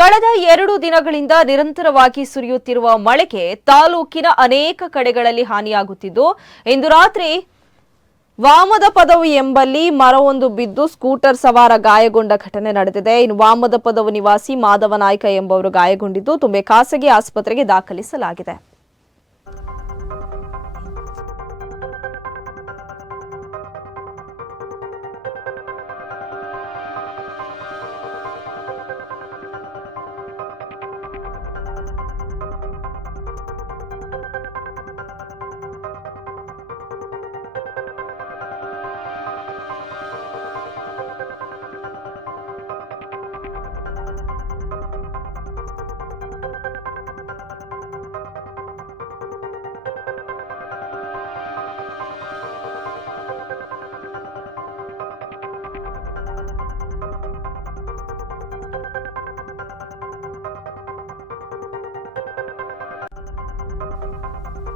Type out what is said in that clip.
ಕಳೆದ 2 ದಿನಗಳಿಂದ ನಿರಂತರವಾಗಿ ಸುರಿಯುತ್ತಿರುವ ಮಳೆಗೆ ತಾಲೂಕಿನ ಅನೇಕ ಕಡೆಗಳಲ್ಲಿ ಹಾನಿಯಾಗುತ್ತಿದ್ದು ಇಂದು ರಾತ್ರಿ ವಾಮದ ಪದವು ಎಂಬಲ್ಲಿ ಮರವೊಂದು ಬಿದ್ದು ಸ್ಕೂಟರ್ ಸವಾರ ಗಾಯಗೊಂಡ ಘಟನೆ ನಡೆದಿದೆ. ಇನ್ನು ವಾಮದ ಪದವು ನಿವಾಸಿ ಮಾಧವ ನಾಯ್ಕ ಎಂಬುವರು ಗಾಯಗೊಂಡಿದ್ದು ತುಂಬೆ ಖಾಸಗಿ ಆಸ್ಪತ್ರೆಗೆ ದಾಖಲಿಸಲಾಗಿದೆ.